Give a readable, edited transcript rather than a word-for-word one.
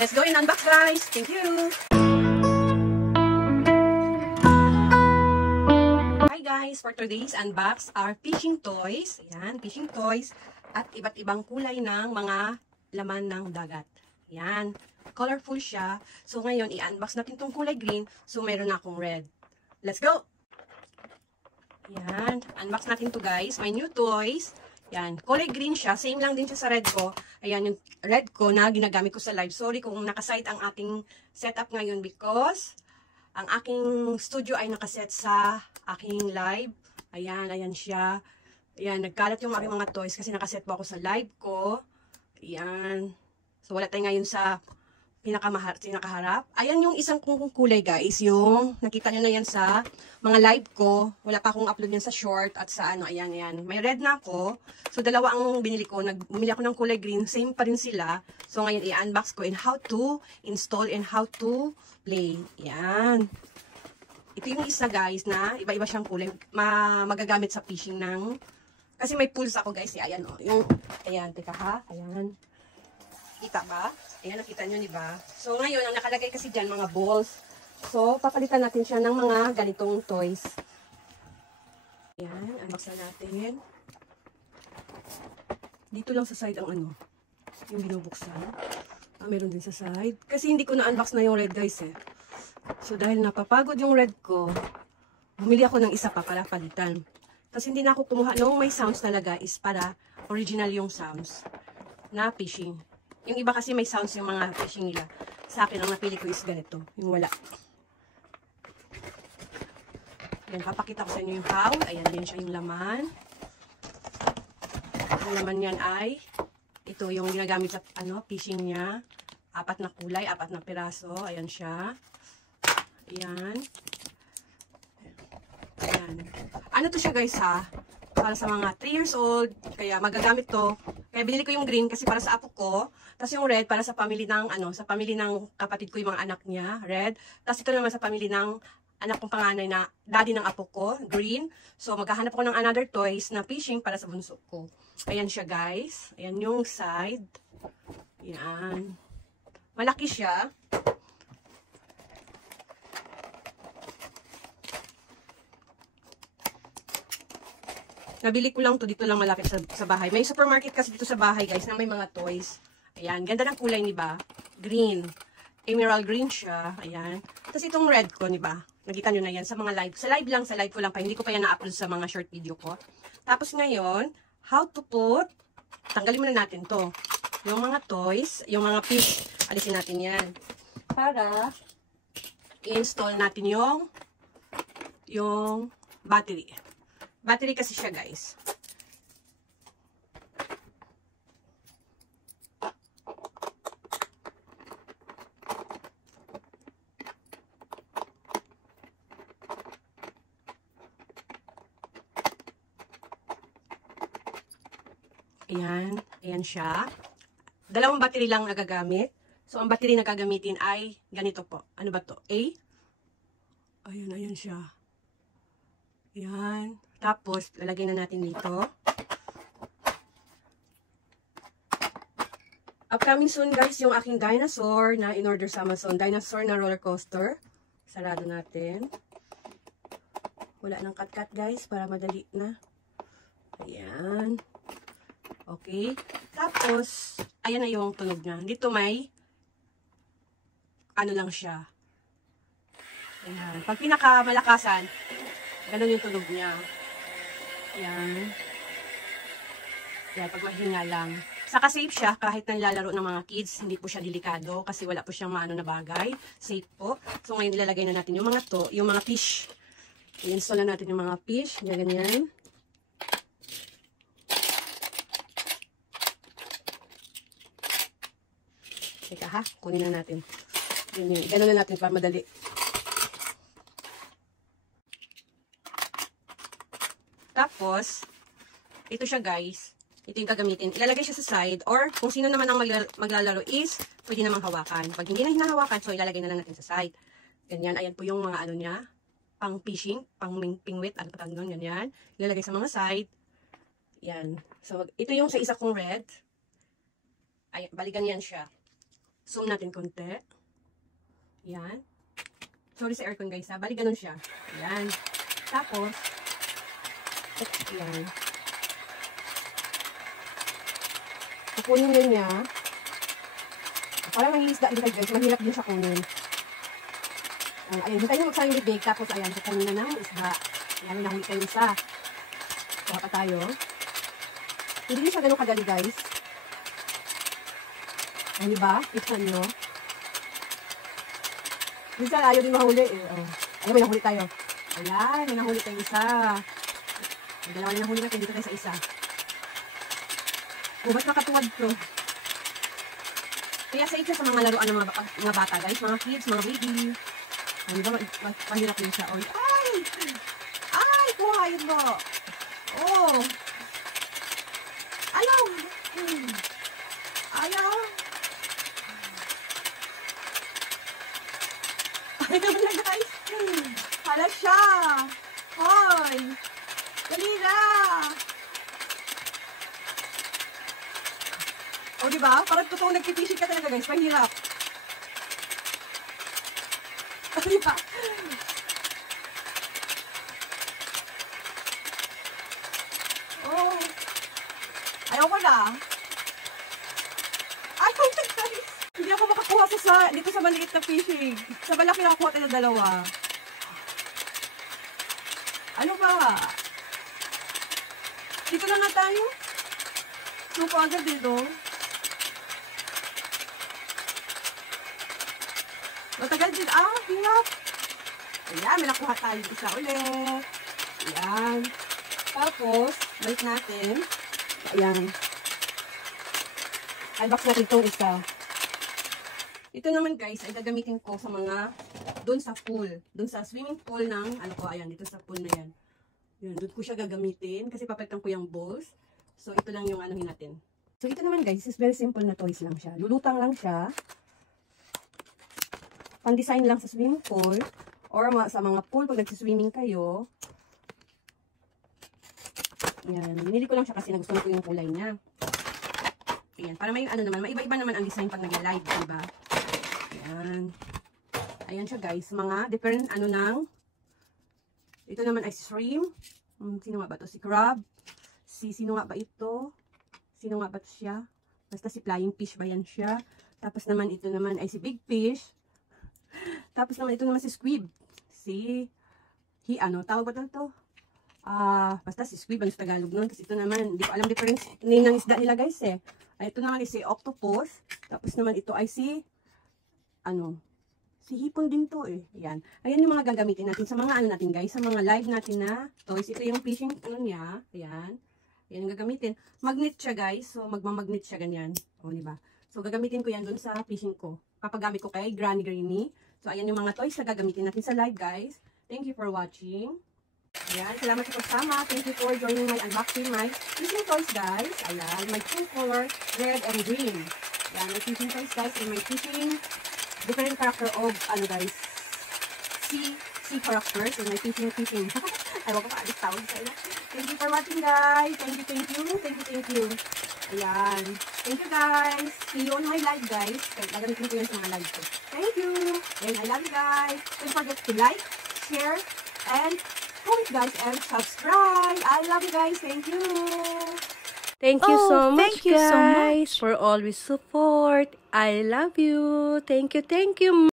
Let's go and unbox, guys. Thank you. Hi guys, for today's unbox are fishing toys. Ayan, fishing toys at iba't ibang kulay ng mga laman ng dagat. Ayan, colorful siya. So ngayon, i-unbox natin tong kulay green. So meron na akong red. Let's go! Ayan, unbox natin to guys. My new toys. Ayan, kulay green siya. Same lang din siya sa red ko. Ayan, yung red ko na ginagamit ko sa live. Sorry kung nakasite ang ating setup ngayon because ang aking studio ay nakaset sa aking live. Ayan, ayan siya. Ayan, nagkalat yung aking mga toys kasi nakaset po ako sa live ko. Ayan. So, wala tayo ngayon sa pinakaharap. Ayan yung isang kulay guys. Yung nakita nyo na yan sa mga live ko. Wala pa akong upload yan sa short at sa ano. Ayan, ayan. May red na ako. So, dalawa ang binili ko. Bumili ako ng kulay green. Same pa rin sila. So, ngayon i-unbox ko and how to install and how to play. Ayan. Ito yung isa guys na iba-iba siyang kulay. Magagamit sa fishing ng... Kasi may pools ako guys. Ayan o. Yung... Ayan. Teka ha. Ayan. Kita ba? Ayan, nakita nyo, diba? So, ngayon, ang nakalagay kasi dyan, mga balls. So, papalitan natin siya ng mga ganitong toys. Ayan, unbox na natin. Dito lang sa side ang ano, yung binubuksan. Meron din sa side. Kasi hindi ko na-unbox na yung red, guys, eh. So, dahil napapagod yung red ko, bumili ako ng isa pa para palitan. Kasi hindi na ako kumuha. Nung may sounds talaga is para original yung sounds na fishing. Yung iba kasi may sounds yung mga fishing nila. Sa akin, ang napili ko is ganito. Yung wala. Ayan, papakita ko sa inyo yung how. Ayan din siya yung laman. Yung laman yan ay ito yung ginagamit sa ano, fishing niya. 4 na kulay, 4 na piraso. Ayan siya. Ayan. Ayan. Ano to siya guys ha? Para sa mga 3 years old. Kaya magagamit to. Kaya binili ko yung green kasi para sa apo ko. Tapos yung red para sa family ng ano, sa family ng kapatid ko yung mga anak niya, red. Tapos ito naman sa family ng anak kong panganay na daddy ng apo ko, green. So maghahanap ako ng another toys na fishing para sa bunso ko. Ayan siya guys. Ayan yung side. Ayan. Malaki siya. Nabili ko lang to dito lang malapit sa bahay. May supermarket kasi dito sa bahay guys na may mga toys. Ayan, ganda ng kulay ni ba? Green. Emerald green siya. Ayan. Tapos itong red ko, ni ba? Nakita nyo na yan sa mga live. Sa live ko lang pa. Hindi ko pa yan na-upload sa mga short video ko. Tapos ngayon, how to put, tanggalin muna natin to. Yung mga toys, yung mga fish, alisin natin yan. Para i-install natin yung battery. Battery kasi siya guys. Ayan. Ayan siya. Dalawang battery lang nagagamit. So, ang battery na gagamitin ay ganito po. Ano ba to? A? Ayan, ayan siya. Ayan. Tapos, lalagay na natin dito. Upcoming soon guys, yung aking dinosaur na in-order sa Amazon. Dinosaur na roller coaster. Sarado natin. Wala nang cut-cut guys, para madali na. Ayan. Okay. Tapos, ayan na yung tunog niya. Dito may, ano lang siya. Ayan. Pag pinakamalakasan, ganun yung tunog niya. Ayan. Ayan, pag mahinga lang. Saka safe siya, kahit nilalaro ng mga kids, hindi po siya delikado kasi wala po siyang maano na bagay. Safe po. So, ngayon ilalagay na natin yung mga fish. I-install na natin yung mga fish. Ganyan. Teka ha, kunin na natin. Ganyan. Ganun na natin para madali. Tapos, ito siya guys. Ito yung gagamitin. Ilalagay siya sa side or kung sino naman ang maglalaro is pwede namang hawakan. Pag hindi na hinahawakan, so ilalagay na lang natin sa side. Ganyan. Ayan po yung mga ano niya. Pang fishing, pang pingwit, ano pa tawag doon, ganyan. Ilalagay sa mga side. Yan. So, ito yung sa isa kong red. Ay, balikan yan siya. zoom natin konti. Yan. Sorry sa aircon guys ha. Bali ganun siya. Yan. Tapos, yan. Kukunin din niya. Parang nangilisda din guys. Mahirap din siya kunin. Ayan, hintayin mo magsayang bibig. Tapos, ayan, kukunin na ng isda. Ayan, nahuli kayo isa. Kuha pa tayo. Hindi siya ganun kadali, guys. Ayan, diba? Tignan nyo. Minsan, ayaw din mahuli. Ayan, may nahuli tayo. Ayan, may nahuli tayo isa. May dalawa na nahuli natin. Dito tayo sa isa. Ba't nakatuwad to? Kaya safe siya sa mga laruan ng mga bata, guys. Mga kids, mga baby. Ano ba? Mahirap din siya. Ay! Ay! Kuhain mo! Oh! Ayaw! Ayaw! Ayaw na, guys! Hala siya! Hoy! Dali na! O, diba? Parang totoo nagpipishing ka talaga, guys. Mahirap. Diba? Oh. Ayaw ko na. Ayaw na, guys. Hindi ako makakuha dito sa maliit na fishing. Sa malaki nakakuha tayo dalawa. Ano ba? Dito na nga tayo. Suko agad dito. Matagal din. Hirap. Ayan, may nakuha tayo isa ulit. Ayan. Tapos, balik natin. Ayan. I-box natin itong isa. Ito naman guys, ay gagamitin ko sa mga, dun sa pool. Dun sa swimming pool ng, ano ko, ayan, dito sa pool na yan. Yun, dun ko siya gagamitin kasi papalitan ko yung balls. So, ito lang yung anuhin natin. So, ito naman guys, is very simple na toys lang siya. Lulutang lang siya. Pang-design lang sa swimming pool or sa mga pool pag nagsiswimming kayo. Ayan, binili ko lang siya kasi nagustuhan ko yung kulay niya. Ayan, para may ano naman, maiba-iba naman ang design pag nag-live, diba? Ayan. Ayan siya guys, mga different ano nang. Ito naman ay shrimp. Sino nga ba to? Si crab. Sino nga ba ito? Sino nga ba siya? Basta si flying fish ba yan siya? Tapos naman ito naman ay si big fish. Tapos naman ito naman si squid. Tawag ba ito? Basta si squid, ano sa Tagalog nun. Tapos ito naman, hindi ko alam difference name ng isda nila guys eh. Ito naman is si octopus. Tapos naman ito ay si hipon din to eh. Ayan. Ayan yung mga gagamitin natin sa mga ano natin guys. Sa mga live natin na toys. Ito yung fishing niya. Ayan. Ayan yung gagamitin. Magnet siya guys. So magmamagnet siya ganyan. O diba? So gagamitin ko yan dun sa fishing ko. Papagamit ko kay Granny Greeny. So, ayan yung mga toys na gagamitin natin sa live, guys. Thank you for watching. Ayan, salamat sa pagsama. Thank you for joining my unboxing, my fishing toys, guys. Ayan, my two color, red and green. Ayan, my fishing toys, guys. And my fishing, different character of, guys, sea characters. And my fishing. Ewan ko pa, alis tawag sa ila. Thank you for watching, guys. Thank you. Ayan. Thank you, guys. See you on my live, guys. Gagamitin ko yan sa mga live ko. Thank you. And I love you, guys. Don't forget to like, share, and comment, guys, and subscribe. I love you, guys. Thank you. Thank you so much, guys, for always support. I love you. Thank you.